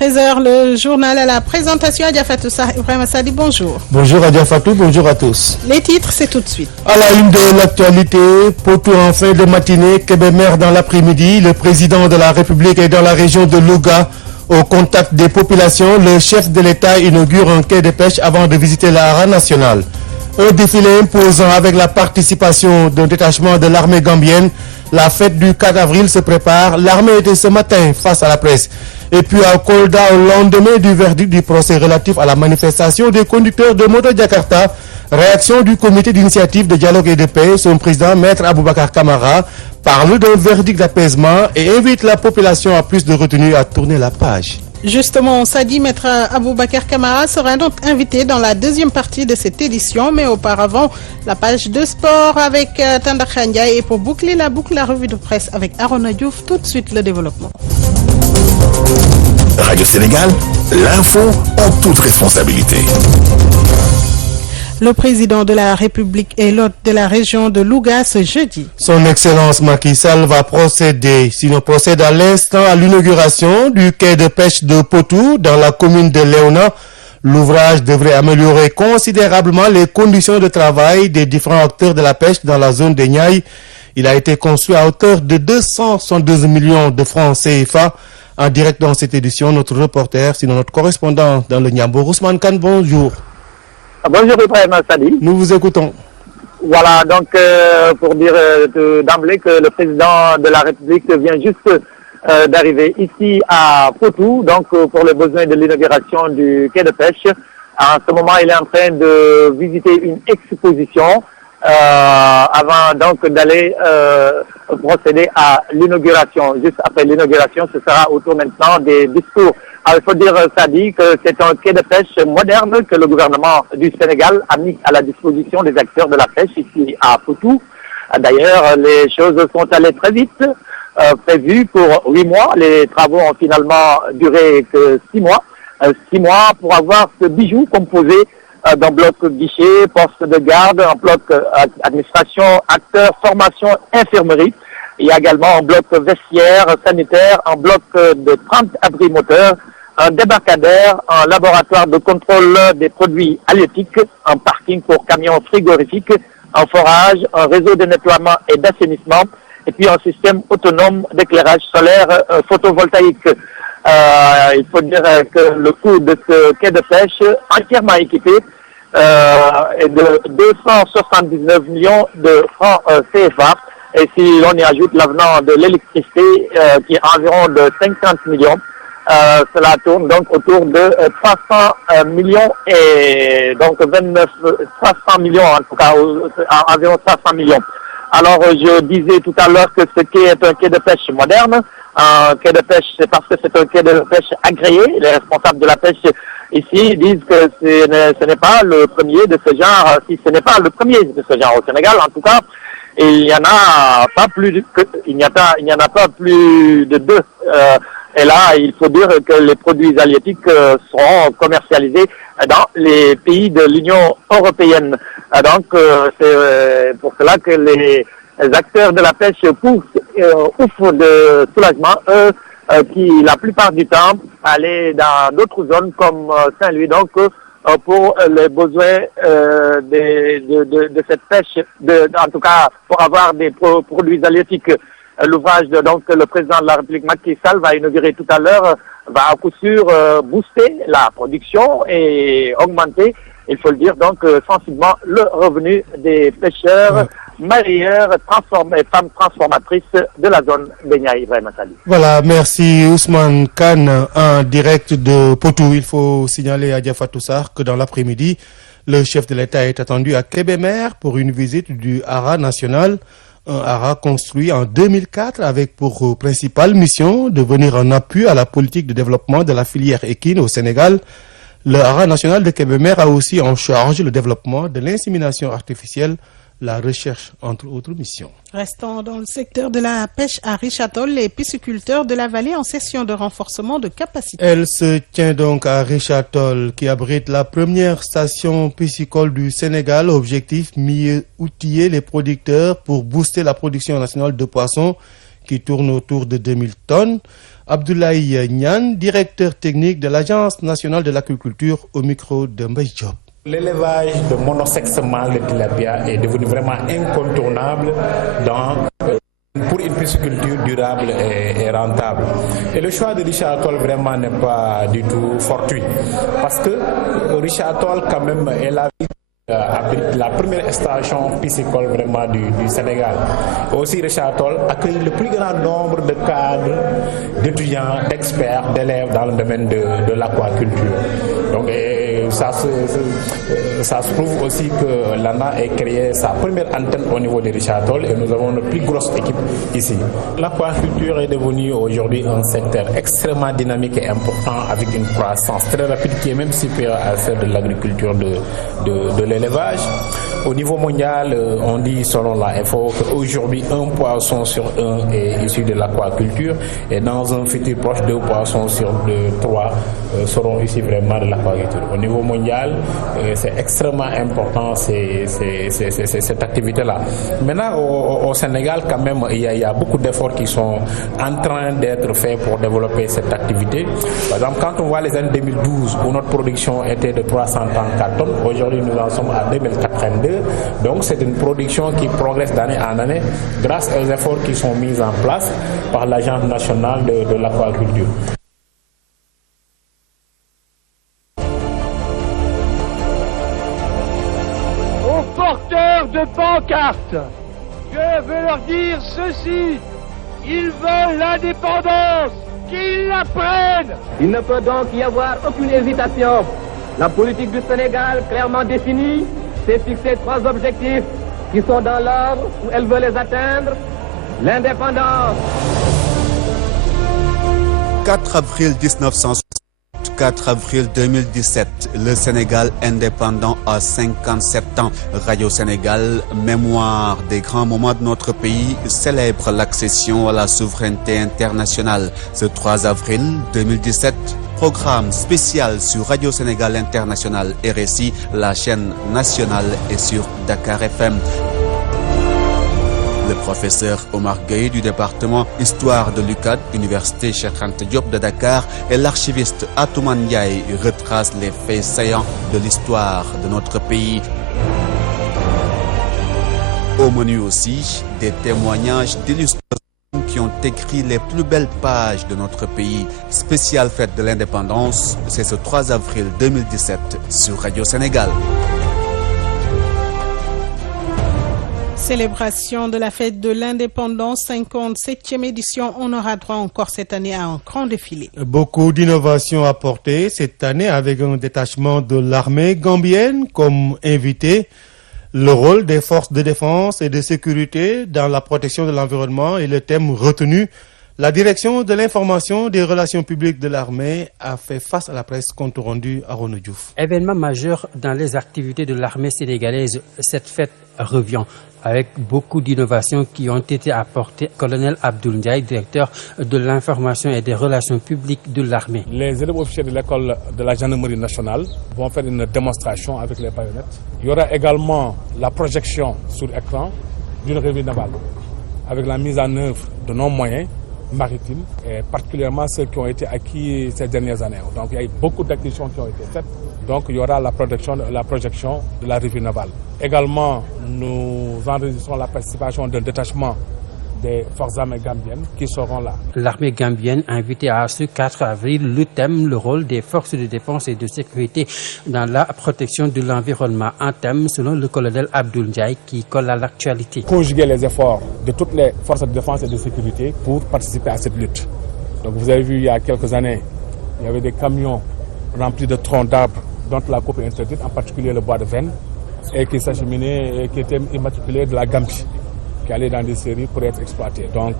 13h, le journal à la présentation. Adja Fatou Sarr, Ibrahima Sadi, bonjour. Bonjour Adja Fatou, bonjour à tous. Les titres, c'est tout de suite. À la une de l'actualité, Potou en fin de matinée, Kébémer dans l'après-midi, le président de la République est dans la région de Louga. Au contact des populations, le chef de l'État inaugure un quai de pêche avant de visiter la hara nationale. Un défilé imposant avec la participation d'un détachement de l'armée gambienne. La fête du 4 avril se prépare. L'armée était ce matin face à la presse. Et puis à Kolda, au lendemain du verdict du procès relatif à la manifestation des conducteurs de moto Jakarta, réaction du comité d'initiative de dialogue et de paix, son président, Maître Aboubakar Kamara, parle d'un verdict d'apaisement et invite la population à plus de retenue à tourner la page. Justement, Sadi, Maître Aboubakar Kamara sera donc invité dans la deuxième partie de cette édition, mais auparavant, la page de sport avec Tanda Khandia. Et pour boucler la boucle, la revue de presse avec Arona Diouf, tout de suite le développement. Radio Sénégal, l'info en toute responsabilité. Le président de la République est l'hôte de la région de Louga ce jeudi. Son Excellence Macky Sall va procéder, sinon procède à l'instant à l'inauguration du quai de pêche de Potou dans la commune de Léona. L'ouvrage devrait améliorer considérablement les conditions de travail des différents acteurs de la pêche dans la zone des Niayes. Il a été construit à hauteur de 272 millions de francs CFA. En direct dans cette édition, notre reporter, sinon notre correspondant dans le Niambo, Ousmane Kane, bonjour. Bonjour Ibrahima Sadi. Nous vous écoutons. Voilà, donc pour dire d'emblée que le président de la République vient juste d'arriver ici à Potou, donc pour le besoin de l'inauguration du quai de pêche. En ce moment, il est en train de visiter une exposition avant donc d'aller procéder à l'inauguration. Juste après l'inauguration, ce sera autour maintenant des discours. Alors, il faut dire, Sadi, que c'est un quai de pêche moderne que le gouvernement du Sénégal a mis à la disposition des acteurs de la pêche ici à Potou. D'ailleurs, les choses sont allées très vite, prévues pour 8 mois. Les travaux ont finalement duré que 6 mois. 6 mois pour avoir ce bijou composé d'un bloc guichet, poste de garde, un bloc administration, acteurs, formation, infirmerie. Il y a également un bloc vestiaire, sanitaire, un bloc de 30 abris moteurs, un débarcadère, un laboratoire de contrôle des produits halieutiques, un parking pour camions frigorifiques, un forage, un réseau de nettoiement et d'assainissement, et puis un système autonome d'éclairage solaire photovoltaïque. Il faut dire que le coût de ce quai de pêche entièrement équipé est de 279 millions de francs CFA. Et si l'on y ajoute l'avenant de l'électricité qui est environ de 50 millions, cela tourne donc autour de 300 millions et donc 300 millions en tout cas, environ 300 millions. Alors je disais tout à l'heure que ce quai est un quai de pêche moderne. Un quai de pêche, c'est parce que c'est un quai de pêche agréé. Les responsables de la pêche ici disent que ce n'est pas le premier de ce genre, si ce n'est pas le premier de ce genre au Sénégal, en tout cas. Et il n'y en a pas plus de deux. Et là, il faut dire que les produits halieutiques seront commercialisés dans les pays de l'Union européenne. Donc, c'est pour cela que les acteurs de la pêche ouvrent de soulagement, eux, qui la plupart du temps allaient dans d'autres zones comme Saint-Louis. Donc, pour les besoins de cette pêche, en tout cas pour avoir des produits halieutiques. L'ouvrage donc le président de la République Macky Sall va inaugurer tout à l'heure va à coup sûr booster la production et augmenter, il faut le dire donc sensiblement, le revenu des pêcheurs, mareyeurs, femmes transformatrices de la zone des Niayes. Voilà, merci Ousmane Kane en direct de Potou. Il faut signaler à Adja Fatou Sarr que dans l'après-midi, le chef de l'État est attendu à Kébémer pour une visite du hara national. Un hara construit en 2004 avec pour principale mission de venir en appui à la politique de développement de la filière équine au Sénégal. Le hara national de Kébémer a aussi en charge le développement de l'insémination artificielle, la recherche, entre autres missions. Restons dans le secteur de la pêche à Richatol, les pisciculteurs de la vallée en session de renforcement de capacité. Elle se tient donc à Richatol, qui abrite la première station piscicole du Sénégal. Objectif, mieux outiller les producteurs pour booster la production nationale de poissons qui tourne autour de 2000 tonnes. Abdoulaye Niane, directeur technique de l'Agence nationale de l'agriculture, au micro de Mbaye Diop. L'élevage de monosexe mâle de tilapia est devenu vraiment incontournable pour une pisciculture durable et rentable. Et le choix de Richard Toll vraiment n'est pas du tout fortuit. Parce que Richard Toll quand même est la première station piscicole vraiment du Sénégal. Aussi, Richard Toll accueille le plus grand nombre de cadres, d'étudiants, d'experts, d'élèves dans le domaine de l'aquaculture. Donc, ça se prouve aussi que l'ANA ait créé sa première antenne au niveau de Richard Toll et nous avons une plus grosse équipe ici. L'aquaculture est devenue aujourd'hui un secteur extrêmement dynamique et important avec une croissance très rapide qui est même supérieure à celle de l'agriculture de l'élevage. Au niveau mondial, on dit selon la FAO qu'aujourd'hui un poisson sur un est issu de l'aquaculture et dans un futur proche 2 poissons sur 3 seront issus vraiment de l'aquaculture. Au niveau mondial, c'est extrêmement important cette activité-là. Maintenant, au Sénégal, quand même, il y a beaucoup d'efforts qui sont en train d'être faits pour développer cette activité. Par exemple, quand on voit les années 2012 où notre production était de 334 tonnes, aujourd'hui nous en sommes à 2082. Donc c'est une production qui progresse d'année en année grâce aux efforts qui sont mis en place par l'Agence nationale de l'aquaculture. Aux porteurs de pancartes, je veux leur dire ceci. Ils veulent l'indépendance, qu'ils la prennent. Il ne peut donc y avoir aucune hésitation. La politique du Sénégal, clairement définie, s'est fixé 3 objectifs qui sont dans l'ordre où elle veut les atteindre. L'indépendance. 4 avril 1960, 4 avril 2017, le Sénégal indépendant à 57 ans. Radio Sénégal, mémoire des grands moments de notre pays, célèbre l'accession à la souveraineté internationale. Ce 3 avril 2017, programme spécial sur Radio Sénégal International RSI, la chaîne nationale et sur Dakar FM. Le professeur Omar Gueye du département Histoire de l'UCAD, Université Cheikh Anta Diop de Dakar, et l'archiviste Atoumane Ndiaye retracent les faits saillants de l'histoire de notre pays. Au menu aussi, des témoignages d'illustrateurs qui ont écrit les plus belles pages de notre pays. Spéciale fête de l'indépendance, c'est ce 3 avril 2017 sur Radio Sénégal. Célébration de la fête de l'indépendance, 57e édition. On aura droit encore cette année à un grand défilé. Beaucoup d'innovations apportées cette année avec un détachement de l'armée gambienne comme invité. Le rôle des forces de défense et de sécurité dans la protection de l'environnement est le thème retenu. La direction de l'information des relations publiques de l'armée a fait face à la presse, compte rendu à Renaud Diouf. Événement majeur dans les activités de l'armée sénégalaise, cette fête revient avec beaucoup d'innovations qui ont été apportées. Colonel Abdoul Ndiaye, directeur de l'information et des relations publiques de l'armée. Les élèves officiers de l'école de la gendarmerie nationale vont faire une démonstration avec les baïonnettes. Il y aura également la projection sur écran d'une revue navale avec la mise en œuvre de nos moyens maritimes et particulièrement ceux qui ont été acquis ces dernières années. Donc il y a eu beaucoup d'acquisitions qui ont été faites. Donc il y aura la projection de la revue navale. Également, nous enregistrons la participation d'un détachement des forces armées gambiennes qui seront là. L'armée gambienne invitée à ce 4 avril, le thème, le rôle des forces de défense et de sécurité dans la protection de l'environnement. Un thème selon le colonel Abdoul Ndiaye qui colle à l'actualité. Conjuguer les efforts de toutes les forces de défense et de sécurité pour participer à cette lutte. Donc vous avez vu il y a quelques années, il y avait des camions remplis de troncs d'arbres dont la coupe est interdite, en particulier le bois de Venne, et qui s'acheminaient et qui étaient immatriculés de la Gambie, qui allaient dans des séries pour être exploités. Donc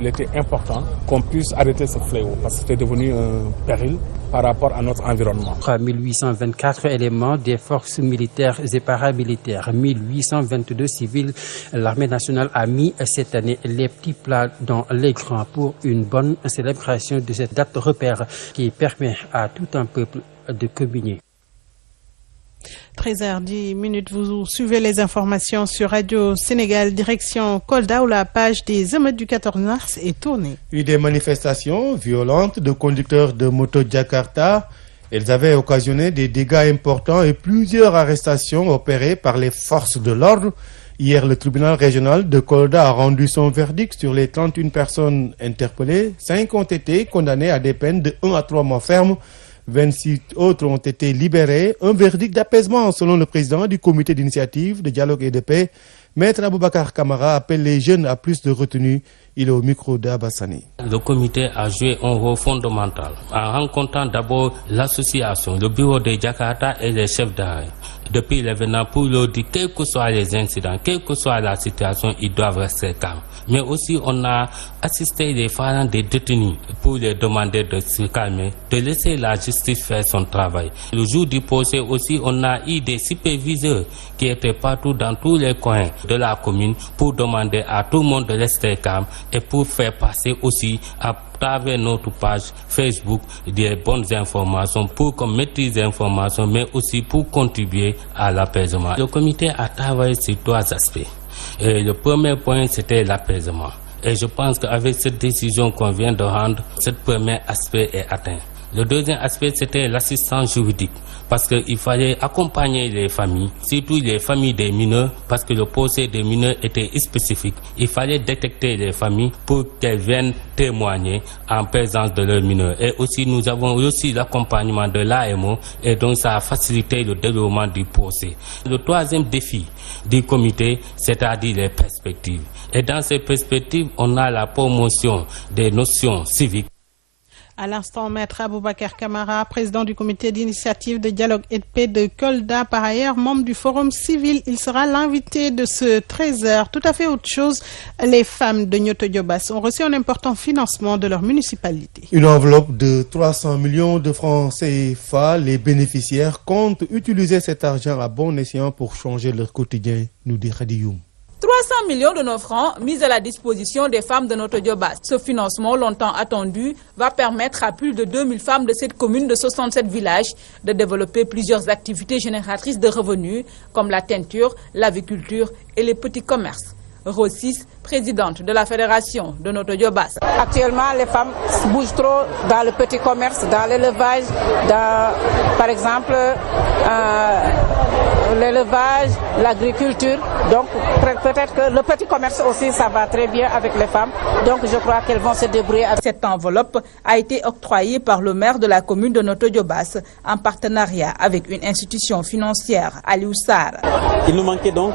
il était important qu'on puisse arrêter ce fléau parce que c'était devenu un péril par rapport à notre environnement. 3824 éléments des forces militaires et paramilitaires, 1822 civils. L'armée nationale a mis cette année les petits plats dans les grands pour une bonne célébration de cette date repère qui permet à tout un peuple de communier. 13h10, vous suivez les informations sur Radio Sénégal, direction Kolda, où la page des émeutes du 14 mars est tournée. Des manifestations violentes de conducteurs de moto Jakarta. Elles avaient occasionné des dégâts importants et plusieurs arrestations opérées par les forces de l'ordre. Hier, le tribunal régional de Kolda a rendu son verdict sur les 31 personnes interpellées. 5 ont été condamnées à des peines de 1 à 3 mois fermes. 26 autres ont été libérés. Un verdict d'apaisement selon le président du comité d'initiative de dialogue et de paix. Maître Aboubacar Kamara appelle les jeunes à plus de retenue. Il est au micro d'Abassani. Le comité a joué un rôle fondamental en rencontrant d'abord l'association, le bureau de Jakarta et les chefs d'arrêt. Depuis l'événement, pour leur dire, quels que soient les incidents, quelle que soit la situation, ils doivent rester calmes. Mais aussi, on a assisté les parents des détenus pour les demander de se calmer, de laisser la justice faire son travail. Le jour du procès aussi, on a eu des superviseurs qui étaient partout dans tous les coins de la commune pour demander à tout le monde de rester calme et pour faire passer aussi à travers notre page Facebook des bonnes informations pour qu'on maîtrise les informations, mais aussi pour contribuer à l'apaisement. Le comité a travaillé sur 3 aspects. Et le premier point, c'était l'apaisement. Et je pense qu'avec cette décision qu'on vient de rendre, ce premier aspect est atteint. Le deuxième aspect, c'était l'assistance juridique, parce qu'il fallait accompagner les familles, surtout les familles des mineurs, parce que le procès des mineurs était spécifique. Il fallait détecter les familles pour qu'elles viennent témoigner en présence de leurs mineurs. Et aussi, nous avons aussi l'accompagnement de l'AMO, et donc ça a facilité le déroulement du procès. Le troisième défi du comité, c'est-à-dire les perspectives. Et dans ces perspectives, on a la promotion des notions civiques. À l'instant, Maître Aboubacar Kamara, président du comité d'initiative de dialogue et de paix de Kolda, par ailleurs membre du Forum civil, il sera l'invité de ce 13h. Tout à fait autre chose, les femmes de Nyoto Diobas ont reçu un important financement de leur municipalité. Une enveloppe de 300 millions de francs CFA. Les bénéficiaires comptent utiliser cet argent à bon escient pour changer leur quotidien, nous dit Khadiyoum. 300 millions de nos francs mis à la disposition des femmes de notre Diobas. Ce financement, longtemps attendu, va permettre à plus de 2000 femmes de cette commune de 67 villages de développer plusieurs activités génératrices de revenus, comme la teinture, l'aviculture et les petits commerces. Rossis, présidente de la fédération de notre Diobas. Actuellement, les femmes bougent trop dans le petit commerce, dans l'élevage, par exemple, l'élevage, l'agriculture. Donc, peut-être que le petit commerce aussi, ça va très bien avec les femmes. Donc, je crois qu'elles vont se débrouiller. Cette enveloppe a été octroyée par le maire de la commune de Notto Diobas en partenariat avec une institution financière, Aliou Sarr. Il nous manquait donc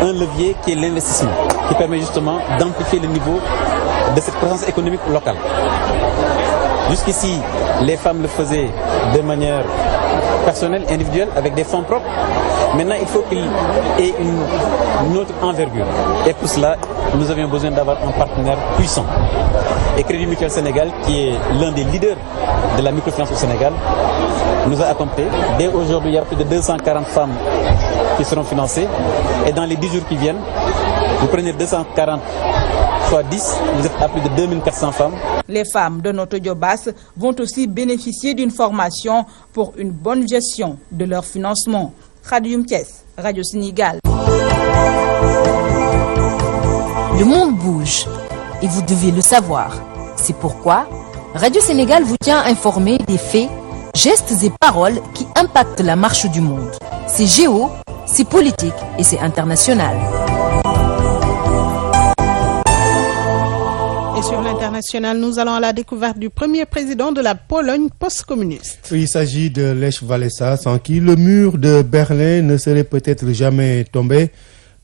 un levier qui est l'investissement, qui permet justement d'amplifier le niveau de cette présence économique locale. Jusqu'ici, les femmes le faisaient de manière personnelle, individuelle, avec des fonds propres. Maintenant, il faut qu'il ait une autre envergure. Et pour cela, nous avions besoin d'avoir un partenaire puissant. Et Crédit Mutuel Sénégal, qui est l'un des leaders de la microfinance au Sénégal, nous a accompagnés. Dès aujourd'hui, il y a plus de 240 femmes qui seront financées. Et dans les 10 jours qui viennent, vous prenez 240 fois 10, vous êtes à plus de 2400 femmes. Les femmes de notre Diobas vont aussi bénéficier d'une formation pour une bonne gestion de leur financement. Khadioum Thiès, Radio Sénégal. Le monde bouge et vous devez le savoir. C'est pourquoi Radio Sénégal vous tient informé des faits, gestes et paroles qui impactent la marche du monde. C'est géo, c'est politique et c'est international. Et sur l'international, nous allons à la découverte du premier président de la Pologne post-communiste. Il s'agit de Lech Walesa, sans qui le mur de Berlin ne serait peut-être jamais tombé.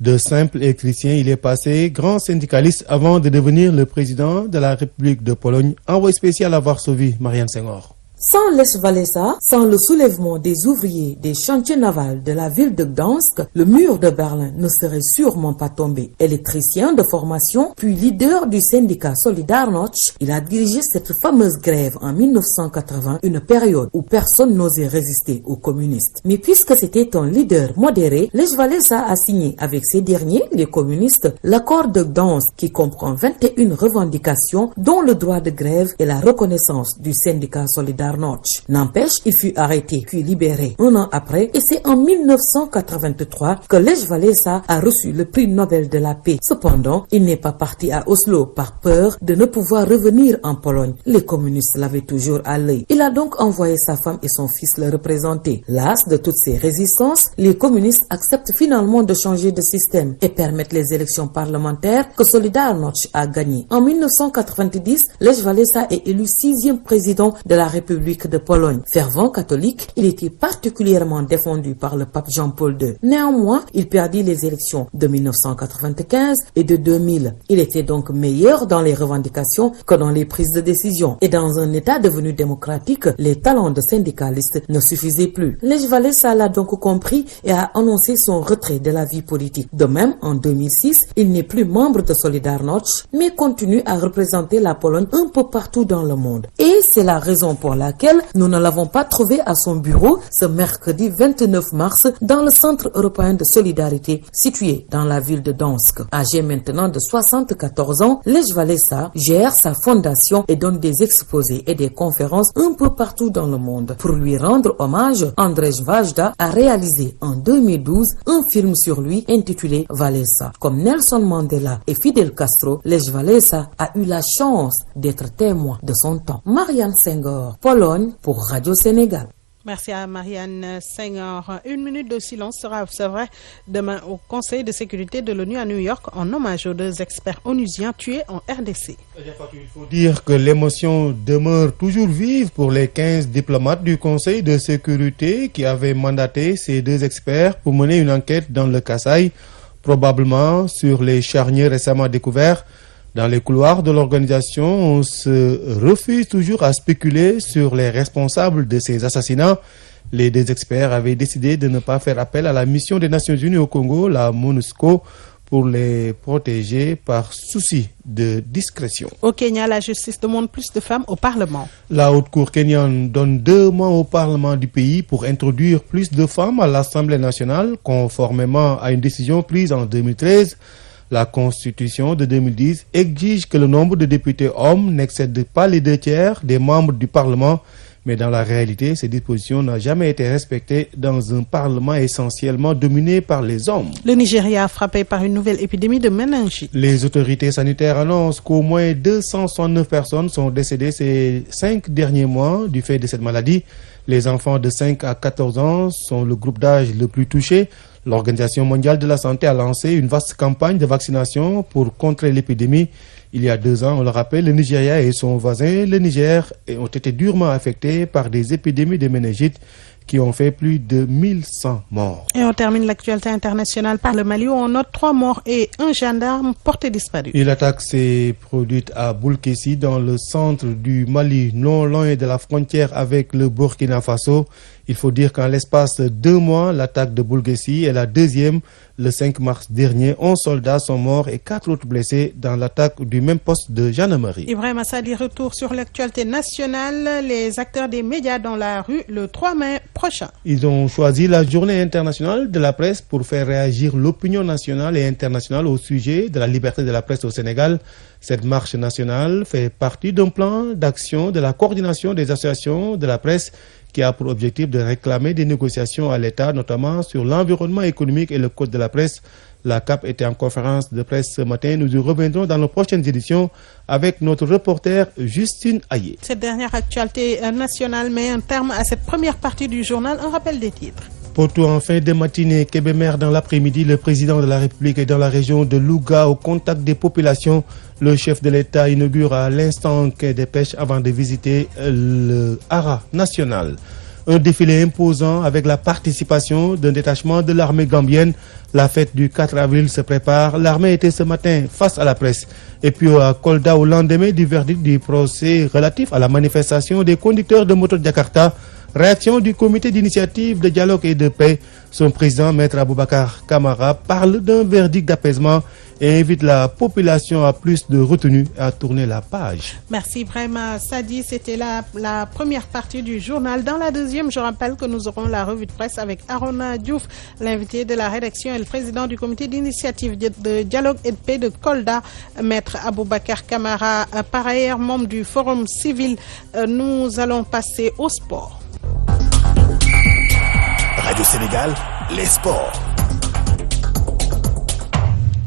De simple électricien, il est passé grand syndicaliste avant de devenir le président de la République de Pologne. Envoyé spécial à Varsovie, Marianne Senghor. Sans Lech Walesa, sans le soulèvement des ouvriers des chantiers navals de la ville de Gdansk, le mur de Berlin ne serait sûrement pas tombé. Électricien de formation, puis leader du syndicat Solidarność, il a dirigé cette fameuse grève en 1980, une période où personne n'osait résister aux communistes. Mais puisque c'était un leader modéré, Lech Walesa a signé avec ces derniers, les communistes, l'accord de Gdansk qui comprend 21 revendications, dont le droit de grève et la reconnaissance du syndicat Solidarność. Solidarność. N'empêche, il fut arrêté puis libéré un an après et c'est en 1983 que Lech Walesa a reçu le prix Nobel de la paix. Cependant, il n'est pas parti à Oslo par peur de ne pouvoir revenir en Pologne. Les communistes l'avaient toujours à l'œil. Il a donc envoyé sa femme et son fils le représenter. Las de toutes ces résistances, les communistes acceptent finalement de changer de système et permettent les élections parlementaires que Solidarność a gagnées. En 1990, Lech Walesa est élu 6e président de la République de Pologne. Fervent catholique, il était particulièrement défendu par le pape Jean-Paul II. Néanmoins, il perdit les élections de 1995 et de 2000. Il était donc meilleur dans les revendications que dans les prises de décision. Et dans un État devenu démocratique, les talents de syndicaliste ne suffisaient plus. Lech Walesa l'a donc compris et a annoncé son retrait de la vie politique. De même, en 2006, il n'est plus membre de Solidarność, mais continue à représenter la Pologne un peu partout dans le monde. Et c'est la raison pour laquelle nous ne l'avons pas trouvé à son bureau ce mercredi 29 mars dans le Centre européen de solidarité situé dans la ville de Gdansk. Âgé maintenant de 74 ans, Lech Walesa gère sa fondation et donne des exposés et des conférences un peu partout dans le monde. Pour lui rendre hommage, Andrzej Wajda a réalisé en 2012 un film sur lui intitulé Walesa. Comme Nelson Mandela et Fidel Castro, Lech Walesa a eu la chance d'être témoin de son temps. Marianne Senghor, Pologne pour Radio Sénégal. Merci à Marianne Senghor. Une minute de silence sera observée demain au Conseil de sécurité de l'ONU à New York en hommage aux 2 experts onusiens tués en RDC. Il faut dire que l'émotion demeure toujours vive pour les 15 diplomates du Conseil de sécurité qui avaient mandaté ces 2 experts pour mener une enquête dans le Kasaï, probablement sur les charniers récemment découverts. Dans les couloirs de l'organisation, on se refuse toujours à spéculer sur les responsables de ces assassinats. Les 2 experts avaient décidé de ne pas faire appel à la mission des Nations Unies au Congo, la MONUSCO, pour les protéger par souci de discrétion. Au Kenya, la justice demande plus de femmes au Parlement. La Haute Cour kenyane donne 2 mois au Parlement du pays pour introduire plus de femmes à l'Assemblée nationale, conformément à une décision prise en 2013. La Constitution de 2010 exige que le nombre de députés hommes n'excède pas les 2 tiers des membres du Parlement, mais dans la réalité, ces dispositions n'ont jamais été respectées dans un Parlement essentiellement dominé par les hommes. Le Nigeria frappé par une nouvelle épidémie de méningite. Les autorités sanitaires annoncent qu'au moins 269 personnes sont décédées ces 5 derniers mois du fait de cette maladie. Les enfants de 5 à 14 ans sont le groupe d'âge le plus touché. L'Organisation mondiale de la santé a lancé une vaste campagne de vaccination pour contrer l'épidémie. Il y a 2 ans, on le rappelle, le Nigeria et son voisin, le Niger, ont été durement affectés par des épidémies de méningite qui ont fait plus de 1100 morts. Et on termine l'actualité internationale par le Mali où on note 3 morts et un gendarme porté disparu. Et l'attaque s'est produite à Boulkessi, dans le centre du Mali, non loin de la frontière avec le Burkina Faso. Il faut dire qu'en l'espace de 2 mois, l'attaque de Boulkessi est la 2e. Le 5 mars dernier, 11 soldats sont morts et 4 autres blessés dans l'attaque du même poste de gendarmerie. Ibrahim Assadi, retour sur l'actualité nationale. Les acteurs des médias dans la rue le 3 mai prochain. Ils ont choisi la journée internationale de la presse pour faire réagir l'opinion nationale et internationale au sujet de la liberté de la presse au Sénégal. Cette marche nationale fait partie d'un plan d'action de la coordination des associations de la presse qui a pour objectif de réclamer des négociations à l'État, notamment sur l'environnement économique et le code de la presse. La CAP était en conférence de presse ce matin. Nous y reviendrons dans nos prochaines éditions avec notre reporter Justine Aye. Cette dernière actualité nationale met un terme à cette première partie du journal. Un rappel des titres. Potou en fin de matinée, Kébémer dans l'après-midi, le président de la République est dans la région de Louga au contact des populations. Le chef de l'État inaugure à l'instant quai des pêches avant de visiter le Hara national. Un défilé imposant avec la participation d'un détachement de l'armée gambienne. La fête du 4 avril se prépare. L'armée était ce matin face à la presse. Et puis à Kolda, au lendemain du verdict du procès relatif à la manifestation des conducteurs de moto de Jakarta, Réaction du comité d'initiative de dialogue et de paix. Son président, Maître Aboubacar Camara, parle d'un verdict d'apaisement et invite la population à plus de retenue et à tourner la page. Merci Ibrahima Sadi. C'était la première partie du journal. Dans la deuxième, je rappelle que nous aurons la revue de presse avec Arona Diouf, l'invité de la rédaction et le président du comité d'initiative de dialogue et de paix de Kolda, Maître Aboubacar Camara, par ailleurs membre du Forum civil. Nous allons passer au sport. Radio Sénégal, les sports.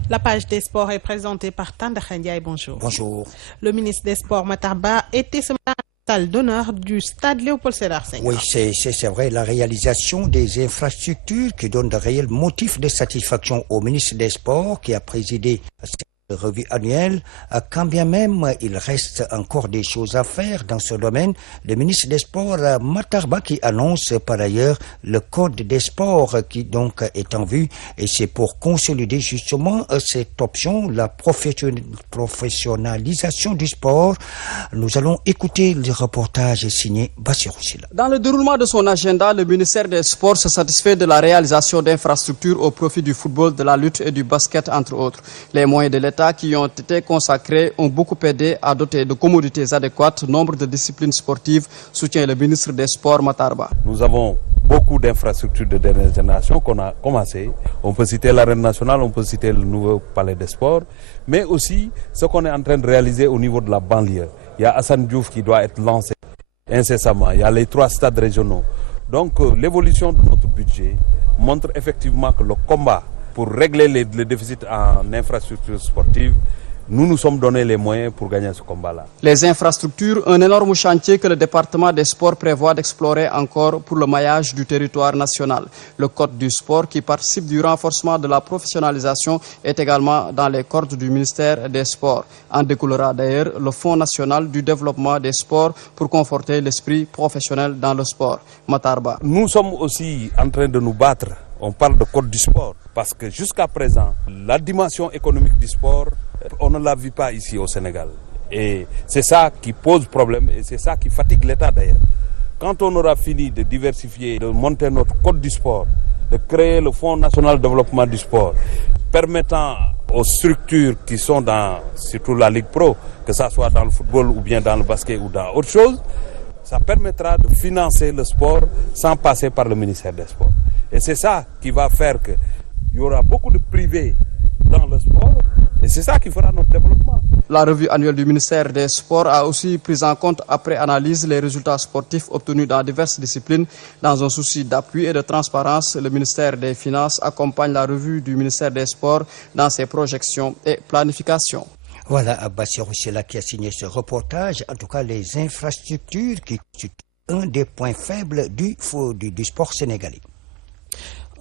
La page des sports est présentée par Tanda Khandiaï. Bonjour. Bonjour. Le ministre des Sports, Matar Ba, était ce matin à la salle d'honneur du stade Léopold Sédar Senghor. Oui, c'est vrai. La réalisation des infrastructures qui donne de réels motifs de satisfaction au ministre des Sports qui a présidé cette revue annuelle. Quand bien même il reste encore des choses à faire dans ce domaine, le ministre des Sports, Matar Ba, qui annonce par ailleurs le code des sports qui donc est en vue, et c'est pour consolider justement cette option, la professionnalisation du sport. Nous allons écouter le reportage signé Bassirou Sylla. Dans le déroulement de son agenda, le ministère des Sports se satisfait de la réalisation d'infrastructures au profit du football, de la lutte et du basket, entre autres. Les moyens de l'État qui ont été consacrés ont beaucoup aidé à doter de commodités adéquates nombre de disciplines sportives, soutient le ministre des Sports Matar Ba. Nous avons beaucoup d'infrastructures de dernière génération qu'on a commencé. On peut citer l'arène nationale, on peut citer le nouveau palais des sports, mais aussi ce qu'on est en train de réaliser au niveau de la banlieue. Il y a Hassan Diouf qui doit être lancé incessamment, il y a les 3 stades régionaux. Donc l'évolution de notre budget montre effectivement que le combat pour régler le déficit en infrastructures sportives, nous nous sommes donné les moyens pour gagner ce combat-là. Les infrastructures, un énorme chantier que le département des sports prévoit d'explorer encore pour le maillage du territoire national. Le code du sport qui participe du renforcement de la professionnalisation est également dans les cordes du ministère des Sports. En découlera d'ailleurs le Fonds national du développement des sports pour conforter l'esprit professionnel dans le sport. Matar Ba. Nous sommes aussi en train de nous battre. On parle de code du sport parce que jusqu'à présent, la dimension économique du sport, on ne la vit pas ici au Sénégal. Et c'est ça qui pose problème et c'est ça qui fatigue l'État d'ailleurs. Quand on aura fini de diversifier, de monter notre code du sport, de créer le Fonds national de développement du sport, permettant aux structures qui sont dans, surtout la Ligue Pro, que ce soit dans le football ou bien dans le basket ou dans autre chose, ça permettra de financer le sport sans passer par le ministère des Sports. Et c'est ça qui va faire qu'il y aura beaucoup de privés dans le sport et c'est ça qui fera notre développement. La revue annuelle du ministère des Sports a aussi pris en compte après analyse les résultats sportifs obtenus dans diverses disciplines. Dans un souci d'appui et de transparence, le ministère des Finances accompagne la revue du ministère des Sports dans ses projections et planifications. Voilà, Bassirou Sylla qui a signé ce reportage. En tout cas, les infrastructures qui constituent un des points faibles du sport sénégalais.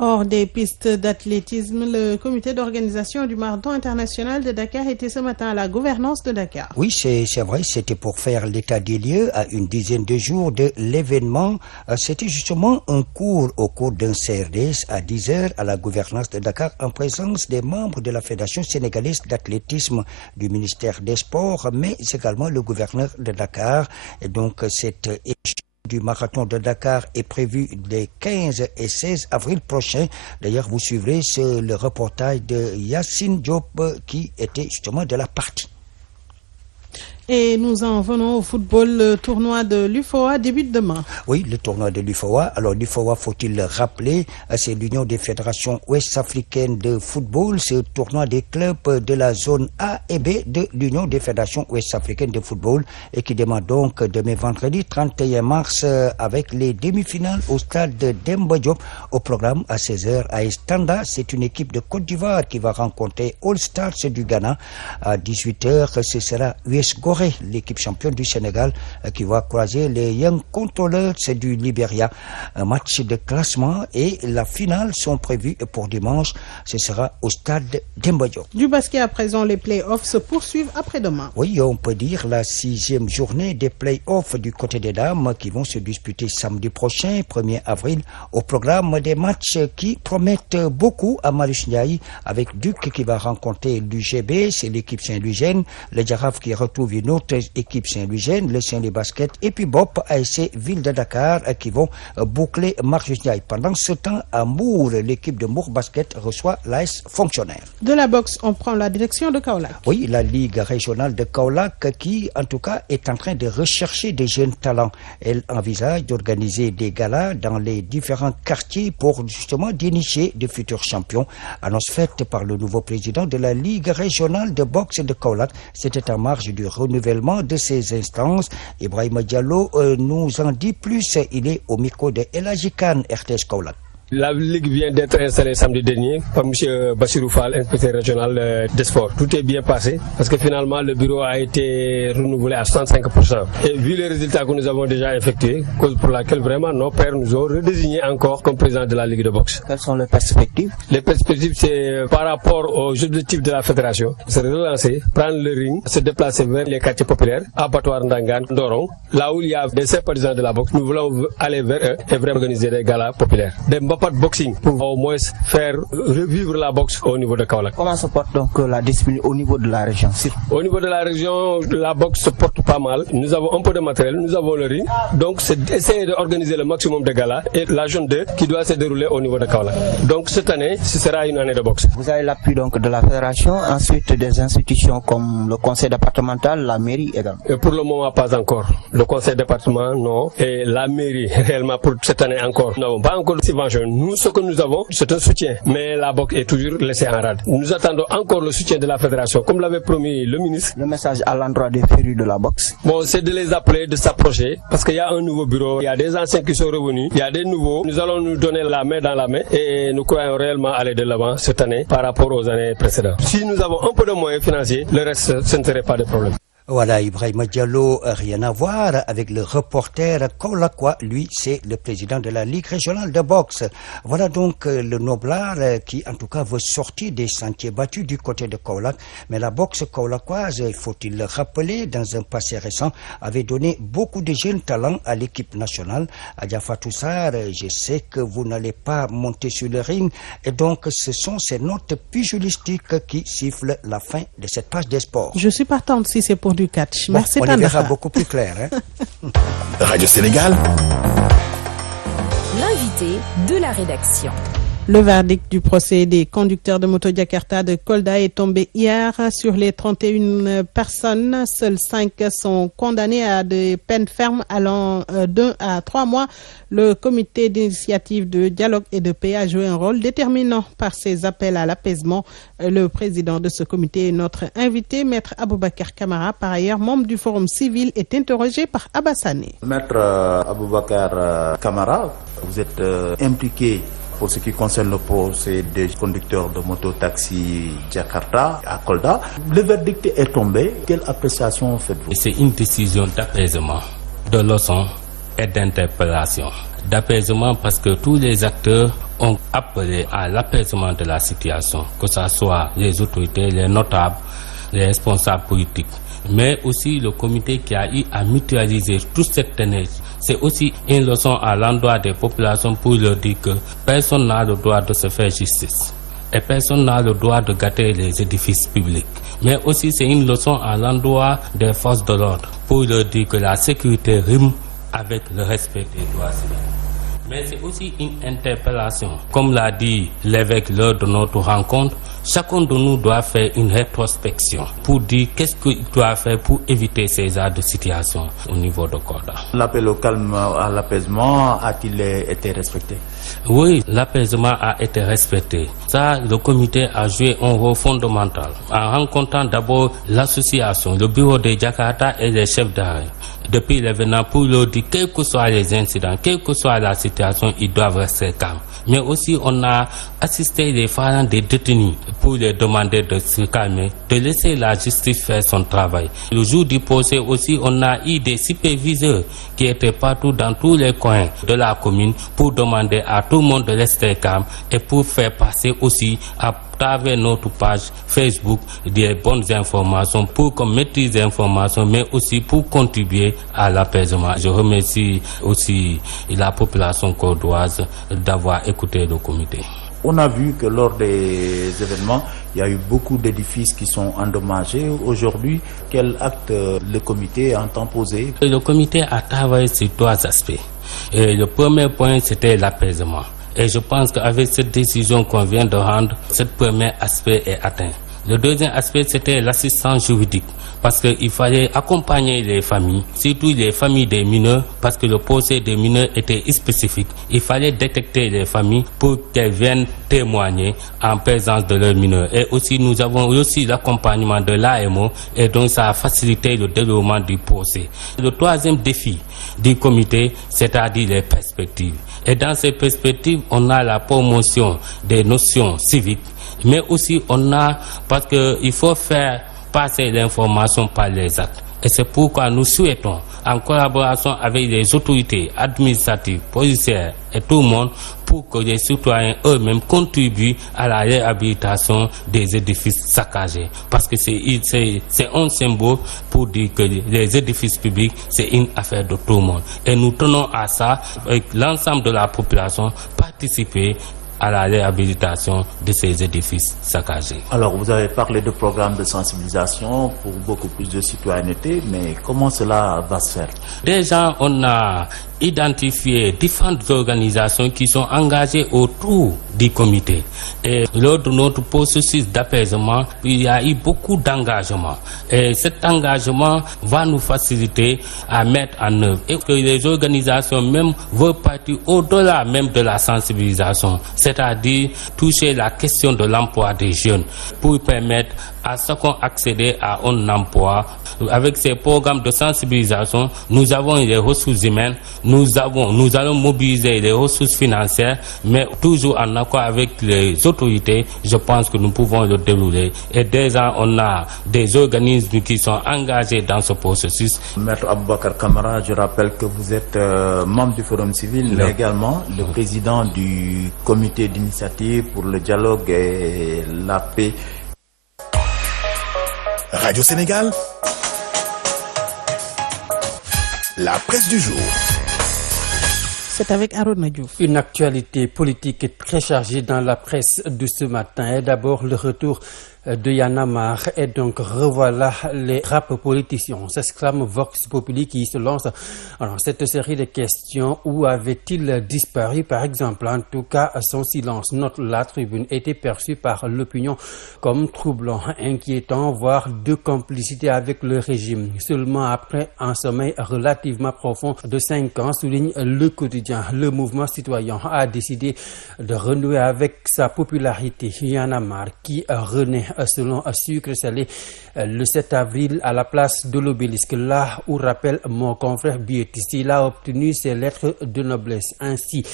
Hors des pistes d'athlétisme, le comité d'organisation du marathon international de Dakar était ce matin à la gouvernance de Dakar. Oui, c'est vrai, c'était pour faire l'état des lieux à une dizaine de jours de l'événement. C'était justement un cours au cours d'un CRDS à 10h à la gouvernance de Dakar en présence des membres de la Fédération sénégalaise d'athlétisme du ministère des Sports, mais également le gouverneur de Dakar. Et donc, cette édition du marathon de Dakar est prévu les 15 et 16 avril prochains. D'ailleurs, vous suivrez le reportage de Yacine Diop qui était justement de la partie. Et nous en venons au football. Le tournoi de l'UFOA débute demain. Oui, le tournoi de l'UFOA. Alors l'UFOA, faut-il le rappeler, c'est l'Union des fédérations ouest-africaines de football. C'est le tournoi des clubs de la zone A et B de l'Union des fédérations ouest-africaines de football et qui démarre donc demain vendredi 31 mars avec les demi-finales au stade de Demba Diop. Au programme à 16h à Estanda, c'est une équipe de Côte d'Ivoire qui va rencontrer All Stars du Ghana. À 18h, ce sera US Gorée, l'équipe championne du Sénégal, qui va croiser les Young Controllers du Libéria. Un match de classement et la finale sont prévues pour dimanche. Ce sera au stade Demba Diop. Du basket à présent, les play-offs se poursuivent après-demain. Oui, on peut dire la 6e journée des play-offs du côté des dames qui vont se disputer samedi prochain, 1er avril. Au programme des matchs qui promettent beaucoup à Marius Ndiaye avec Duc qui va rencontrer l'UGB, c'est l'équipe Saint-Louisienne, le Giraffe qui retrouve une autre équipe Saint-Louisienne, le Saint-Louis Basket et puis Bop ASC Ville de Dakar qui vont boucler Marius Ndiaye. Pendant ce temps, à Mour, l'équipe de Mour Basket reçoit l'AS Fonctionnaire. De la boxe, on prend la direction de Kaolack. Oui, la Ligue régionale de Kaolack qui, en tout cas, est en train de rechercher des jeunes talents. Elle envisage d'organiser des galas dans les différents quartiers pour justement dénicher de futurs champions. Annonce faite par le nouveau président de la Ligue régionale de boxe de Kaolack. C'était en marge du renouvellement de ces instances. Ibrahima Diallo nous en dit plus. Il est au micro de El Hadji Kane, RTS Kaolack. La Ligue vient d'être installée samedi dernier par M. Bassirou Fall, inspecteur régional des sports. Tout est bien passé parce que finalement le bureau a été renouvelé à 65%. Et vu les résultats que nous avons déjà effectués, cause pour laquelle vraiment nos pairs nous ont redésigné encore comme président de la Ligue de boxe. Quelles sont les perspectives? Les perspectives, c'est par rapport aux objectifs de la fédération, c'est relancer, prendre le ring, se déplacer vers les quartiers populaires, abattoir Ndangan, Ndorong, là où il y a des sympathisants de la boxe. Nous voulons aller vers eux et vraiment organiser des galas populaires. Pas de boxing pour au moins faire revivre la boxe au niveau de Kaolack. Comment se porte donc la discipline au niveau de la région? Au niveau de la région, la boxe se porte pas mal. Nous avons un peu de matériel, nous avons le ring. Donc c'est d'essayer d'organiser le maximum de galas et la zone 2 qui doit se dérouler au niveau de Kaolack. Donc cette année, ce sera une année de boxe. Vous avez l'appui donc de la fédération, ensuite des institutions comme le conseil départemental, la mairie également. Et pour le moment, pas encore. Le conseil départemental, non. Et la mairie, réellement, pour cette année encore, nous n'avons pas encore de subvention. Nous, ce que nous avons, c'est un soutien. Mais la boxe est toujours laissée en rade. Nous attendons encore le soutien de la fédération, comme l'avait promis le ministre. Le message à l'endroit des férus de la boxe? Bon, c'est de les appeler, de s'approcher, parce qu'il y a un nouveau bureau, il y a des anciens qui sont revenus, il y a des nouveaux. Nous allons nous donner la main dans la main et nous croyons réellement aller de l'avant cette année par rapport aux années précédentes. Si nous avons un peu de moyens financiers, le reste, ce ne serait pas de problème. Voilà, Ibrahima Diallo, rien à voir avec le reporter Kaolackois. Lui, c'est le président de la Ligue régionale de boxe. Voilà donc le noblard qui, en tout cas, veut sortir des sentiers battus du côté de Kaolack. Mais la boxe kaolackoise, faut-il le rappeler, dans un passé récent, avait donné beaucoup de jeunes talents à l'équipe nationale. Adja Fatou Sarr, je sais que vous n'allez pas monter sur le ring. Et donc, ce sont ces notes pugilistiques qui sifflent la fin de cette page des sports. Je suis partante si c'est pour du catch. Bon, merci, on Tanda. y verra beaucoup plus clair. Hein? Radio Sénégal. L'invité de la rédaction. Le verdict du procès des conducteurs de moto Jakarta de Kolda est tombé hier. Sur les 31 personnes, seules 5 sont condamnées à des peines fermes allant d'1 à 3 mois. Le comité d'initiative de dialogue et de paix a joué un rôle déterminant par ses appels à l'apaisement. Le président de ce comité est notre invité, Maître Aboubakar Kamara. Par ailleurs, membre du Forum civil, est interrogé par Abassané. Maître Aboubakar Kamara, vous êtes impliqué pour ce qui concerne le procès des conducteurs de moto-taxi Jakarta à Kolda. Le verdict est tombé. Quelle appréciation faites-vous? C'est une décision d'apaisement, de leçon et d'interpellation. D'apaisement parce que tous les acteurs ont appelé à l'apaisement de la situation, que ce soit les autorités, les notables, les responsables politiques, mais aussi le comité qui a eu à mutualiser toute cette énergie. C'est aussi une leçon à l'endroit des populations pour leur dire que personne n'a le droit de se faire justice et personne n'a le droit de gâter les édifices publics. Mais aussi c'est une leçon à l'endroit des forces de l'ordre pour leur dire que la sécurité rime avec le respect des droits civils. Mais c'est aussi une interpellation. Comme l'a dit l'évêque lors de notre rencontre, chacun de nous doit faire une rétrospection pour dire qu'est-ce qu'il doit faire pour éviter ces genres de situations au niveau de Kolda. L'appel au calme, à l'apaisement, a-t-il été respecté? Oui, l'apaisement a été respecté. Ça, le comité a joué un rôle fondamental en rencontrant d'abord l'association, le bureau de Jakarta et les chefs d'arrêt. Depuis l'événement, pour leur dire, quels que soient les incidents, quelle que soit la situation, ils doivent rester calmes. Mais aussi, on a assisté les parents des détenus pour les demander de se calmer, de laisser la justice faire son travail. Le jour du procès aussi, on a eu des superviseurs qui étaient partout dans tous les coins de la commune pour demander à tout le monde de rester calme et pour faire passer aussi à travers notre page Facebook des bonnes informations pour qu'on maîtrise les informations, mais aussi pour contribuer à l'apaisement. Je remercie aussi la population cordoise d'avoir écouté le comité. On a vu que lors des événements, il y a eu beaucoup d'édifices qui sont endommagés. Aujourd'hui, quel acte le comité entend poser? Le comité a travaillé sur 3 aspects. Et le premier point, c'était l'apaisement. Et je pense qu'avec cette décision qu'on vient de rendre, ce premier aspect est atteint. Le deuxième aspect, c'était l'assistance juridique, parce qu'il fallait accompagner les familles, surtout les familles des mineurs, parce que le procès des mineurs était spécifique. Il fallait détecter les familles pour qu'elles viennent témoigner en présence de leurs mineurs. Et aussi, nous avons aussi l'accompagnement de l'AMO, et donc ça a facilité le déroulement du procès. Le troisième défi du comité, c'est-à-dire les perspectives. Et dans ces perspectives, on a la promotion des notions civiques, mais aussi on a, parce qu'il faut faire passer l'information par les actes. Et c'est pourquoi nous souhaitons, en collaboration avec les autorités administratives, policières et tout le monde, pour que les citoyens eux-mêmes contribuent à la réhabilitation des édifices saccagés. Parce que c'est un symbole pour dire que les édifices publics, c'est une affaire de tout le monde. Et nous tenons à ça, avec l'ensemble de la population, participer à la réhabilitation de ces édifices saccagés. Alors, vous avez parlé de programmes de sensibilisation pour beaucoup plus de citoyenneté, mais comment cela va se faire? Déjà, on a identifié différentes organisations qui sont engagées autour du comité. Et lors de notre processus d'apaisement, il y a eu beaucoup d'engagement. Et cet engagement va nous faciliter à mettre en œuvre. Et que les organisations même veulent partir au-delà même de la sensibilisation, c'est-à-dire toucher la question de l'emploi des jeunes pour permettre à chacun accéder à un emploi. Avec ces programmes de sensibilisation, nous avons les ressources humaines, nous allons mobiliser les ressources financières, mais toujours en accord avec les autorités, je pense que nous pouvons le dérouler. Et déjà, on a des organismes qui sont engagés dans ce processus. Maître Aboubakar Kamara, je rappelle que vous êtes membre du Forum civil, mais également le président du comité d'initiative pour le dialogue et la paix. Radio Sénégal, la presse du jour. C'est avec Arona Diouf. Une actualité politique très chargée dans la presse de ce matin. Et d'abord le retour de Y'en a marre et donc revoilà les rap politiciens, s'exclame Vox Populi qui se lance dans cette série de questions. Où avait-il disparu par exemple? En tout cas, son silence, note la Tribune, était perçu par l'opinion comme troublant, inquiétant, voire de complicité avec le régime. Seulement après un sommeil relativement profond de 5 ans, souligne Le Quotidien, le mouvement citoyen a décidé de renouer avec sa popularité. Y'en a marre qui renaît selon Sucre Salé le 7 avril à la place de l'Obélisque, là où, rappelle mon confrère Bietis, il a obtenu ses lettres de noblesse. Ainsi,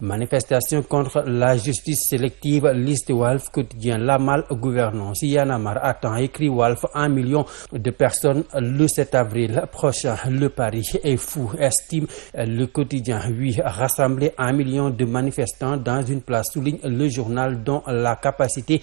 manifestation contre la justice sélective, liste Walf Quotidien, la mal-gouvernance. Y'en a marre attend, écrit Walf, 1 million de personnes le 7 avril prochain. Le pari est fou, estime Le Quotidien. Oui, rassembler 1 million de manifestants dans une place, souligne le journal, dont la capacité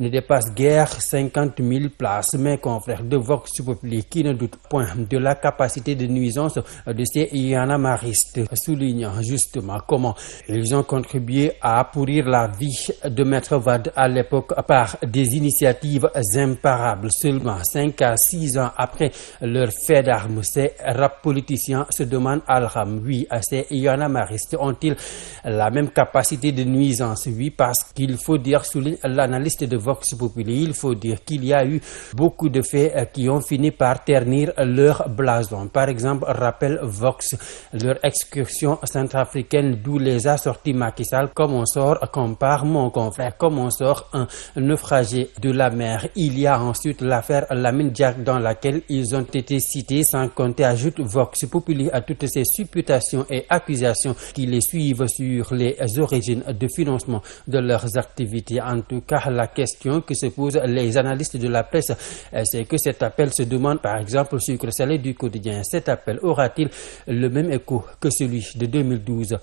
ne dépasse guère 50 000 places. Mes confrères de Vox Populi, qui ne doutent point de la capacité de nuisance de ces Y'en a marristes, soulignent justement comment ils ont contribué à pourrir la vie de Maître Wade à l'époque par des initiatives imparables. Seulement 5 à 6 ans après leur fait d'armes, ces rap politiciens se demandent alham. Oui, ces Y'en a marristes ont-ils la même capacité de nuisance? Oui, parce qu'il faut dire, souligne l'analyste de Vox Populi, il faut dire qu'il y a eu beaucoup de faits qui ont fini par ternir leur blason. Par exemple, rappelle Vox, leur excursion centrafricaine, d'où les a sorti Macky Sall, comme on sort, compare mon confrère, comme on sort un naufragé de la mer. Il y a ensuite l'affaire Lamine Diack, dans laquelle ils ont été cités, sans compter, ajoute Vox Populi, à toutes ces supputations et accusations qui les suivent sur les origines de financement de leurs activités. En tout cas, la question que se posent les analystes de la presse, c'est que cet appel se demande, par exemple, Sucre Salé du Quotidien, cet appel aura-t-il le même écho que celui de 2012?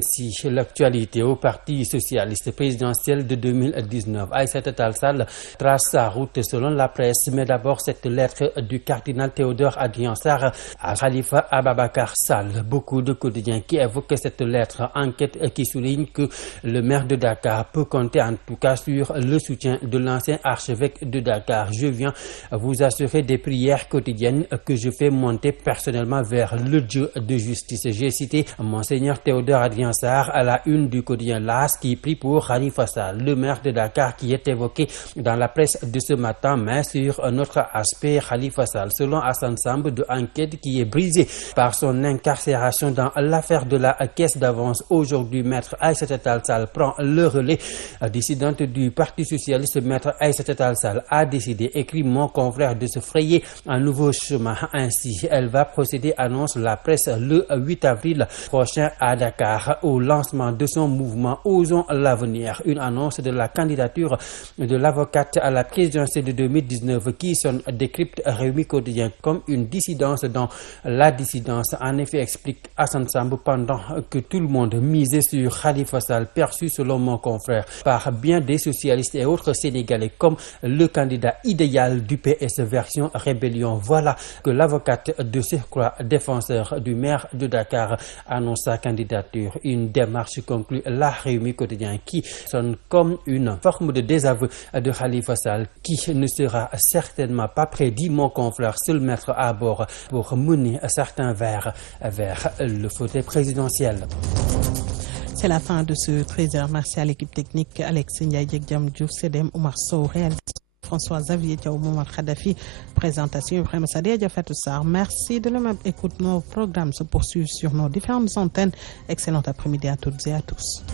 ainsi l'actualité au Parti socialiste présidentiel de 2019. Aïssata Tall Sall trace sa route selon la presse, mais d'abord cette lettre du cardinal Théodore Adrien Sarr à Khalifa Ababacar Sall. Beaucoup de quotidiens qui évoquent cette lettre, enquête qui souligne que le maire de Dakar peut compter en tout cas sur le soutien de l'ancien archevêque de Dakar. Je viens vous assurer des prières quotidiennes que je fais monter personnellement vers le Dieu de justice. J'ai cité Monseigneur Théodore Adrien Sarr à la une du quotidien L'As qui prie pour Khalifa Sall, le maire de Dakar qui est évoqué dans la presse de ce matin, mais sur un autre aspect, Khalifa Sall, selon Hassan Samb de Enquête, qui est brisé par son incarcération dans l'affaire de la caisse d'avance. Aujourd'hui, maître Aïssata Tall Sall prend le relais. Dissidente du Parti socialiste, maître Aïssata Tall Sall a décidé, écrit mon confrère, de se frayer un nouveau chemin. Ainsi, elle va procéder, annonce la presse, le 8 avril prochain à Dakar au lancement de son mouvement Osons l'avenir. Une annonce de la candidature de l'avocate à la présidentielle de 2019 qui son décrypte Rewmi Quotidien comme une dissidence dans la dissidence. En effet, explique Hassan Samb, pendant que tout le monde misait sur Khalifa Sall, perçu selon mon confrère par bien des socialistes et autres Sénégalais comme le candidat idéal du PS version rébellion. Voilà que l'avocate de surcroît défenseur du maire de Dakar annonce sa candidature. Une démarche conclut la Rewmi Quotidien qui sonne comme une forme de désaveu de Khalifa Sall qui ne sera certainement pas prêt, dit mon confrère, seul mettre à bord pour mener certains vers le fauteuil présidentiel. C'est la fin de ce 13h. Merci à l'équipe technique, Alex Ndiaye, Djam Diouf, Sedem, Oumar Sow, réalisation François Xavier Thiaw, Mohamed Khadafi, présentation Ibrahim Sadeh, Diafatou Sarr. Merci de le même écoute. Nos programmes se poursuivent sur nos différentes antennes. Excellent après-midi à toutes et à tous.